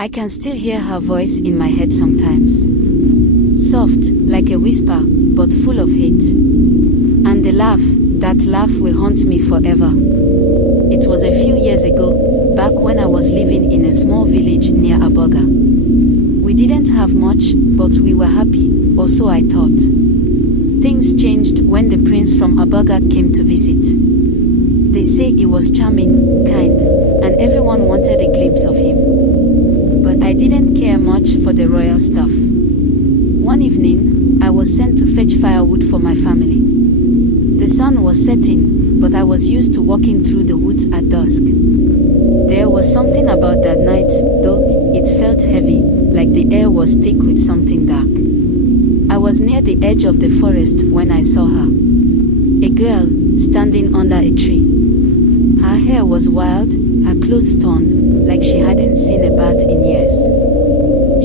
I can still hear her voice in my head sometimes. Soft, like a whisper, but full of hate. And the laugh, that laugh will haunt me forever. It was a few years ago, back when I was living in a small village near Abaga. We didn't have much, but we were happy, or so I thought. Things changed when the prince from Abaga came to visit. They say he was charming, kind, and everyone wanted a glimpse of him. But I didn't care much for the royal stuff. One evening, I was sent to fetch firewood for my family. The sun was setting, but I was used to walking through the woods at dusk. There was something about that night, though, it felt heavy, like the air was thick with something dark. I was near the edge of the forest when I saw her. A girl, standing under a tree. Her hair was wild, her clothes torn, like she hadn't seen a bath in years.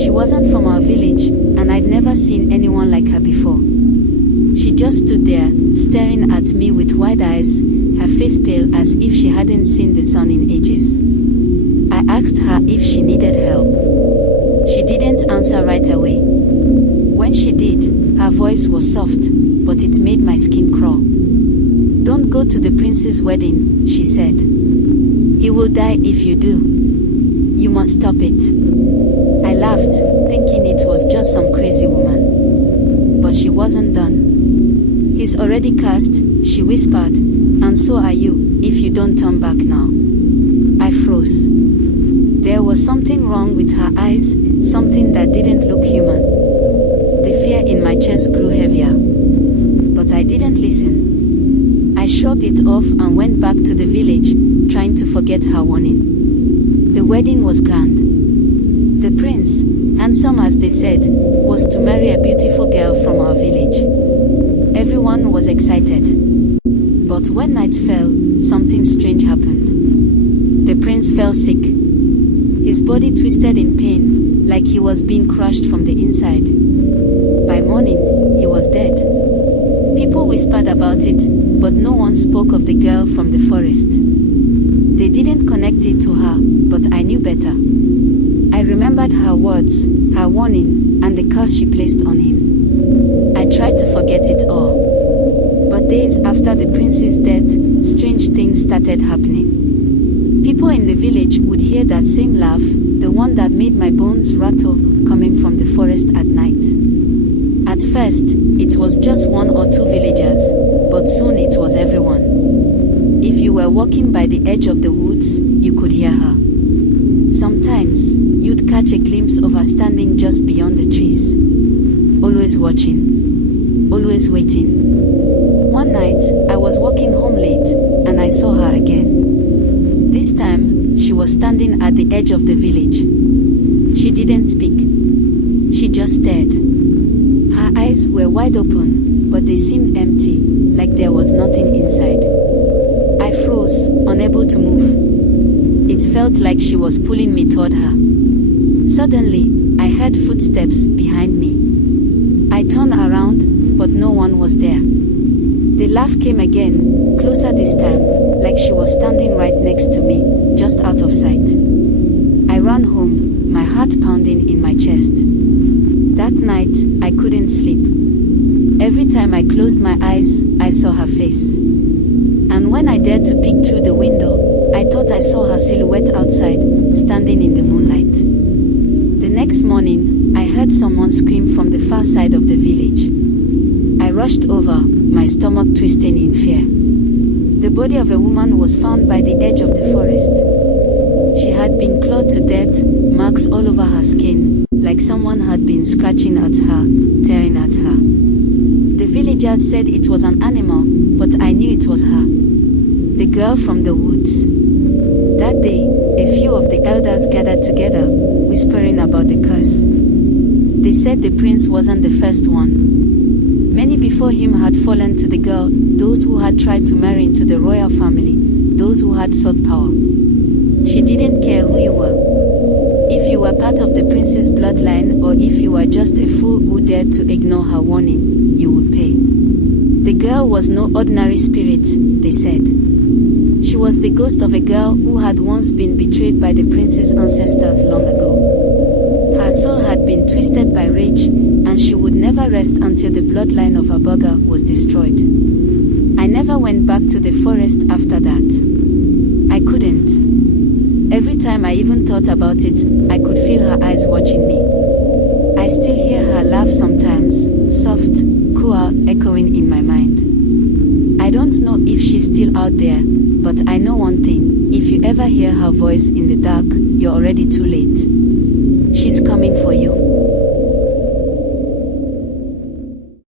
She wasn't from our village, and I'd never seen anyone like her before. She just stood there, staring at me with wide eyes, her face pale as if she hadn't seen the sun in ages. I asked her if she needed help. She didn't answer right away. When she did, her voice was soft, but it made my skin crawl. "Don't go to the prince's wedding," she said. "He will die if you do. You must stop it." I laughed, thinking it was just some crazy woman. But she wasn't done. "He's already cast," she whispered, "and so are you, if you don't turn back now." I froze. There was something wrong with her eyes, something that didn't look human. The fear in my chest grew heavier. But I didn't listen. I shrugged it off and went back to the village, trying to forget her warning. The wedding was grand. The prince, handsome as they said, was to marry a beautiful girl from our village. Everyone was excited. But when night fell, something strange happened. The prince fell sick. His body twisted in pain, like he was being crushed from the inside. By morning, he was dead. People whispered about it, but no one spoke of the girl from the forest. They didn't connect it to her, but I knew better. I remembered her words, her warning, and the curse she placed on him. I tried to forget it all. But days after the prince's death, strange things started happening. People in the village would hear that same laugh, the one that made my bones rattle, coming from the forest at night. At first, it was just one or two villagers, but soon it was everyone. If you were walking by the edge of the woods, you could hear her. Sometimes, you'd catch a glimpse of her standing just beyond the trees. Always watching. Always waiting. One night, I was walking home late, and I saw her again. This time, she was standing at the edge of the village. She didn't speak. She just stared. Her eyes were wide open, but they seemed empty, like there was nothing inside. I froze, unable to move. It felt like she was pulling me toward her. Suddenly, I heard footsteps behind me. I turned around, but no one was there. The laugh came again, closer this time, like she was standing right next to me, just out of sight. I ran home, my heart pounding in my chest. That night, I couldn't sleep. Every time I closed my eyes, I saw her face. And when I dared to peek through the window, I thought I saw her silhouette outside, standing in the moonlight. The next morning, I heard someone scream from the far side of the village. I rushed over, my stomach twisting in fear. The body of a woman was found by the edge of the forest. She had been clawed to death, marks all over her skin, like someone had been scratching at her, tearing at her. The villagers said it was an animal, but I knew it was her. The girl from the woods. That day, a few of the elders gathered together, whispering about the curse. They said the prince wasn't the first one. Many before him had fallen to the girl, those who had tried to marry into the royal family, those who had sought power. She didn't care who you were. If you were part of the prince's bloodline, or if you were just a fool who dared to ignore her warning, you would pay. The girl was no ordinary spirit, they said. She was the ghost of a girl who had once been betrayed by the prince's ancestors long ago. twisted by rage, and she would never rest until the bloodline of Abaga was destroyed. I never went back to the forest after that. I couldn't. Every time I even thought about it, I could feel her eyes watching me. I still hear her laugh sometimes, soft, cool, echoing in my mind. I don't know if she's still out there, but I know one thing: if you ever hear her voice in the dark, you're already too late. She's coming for you.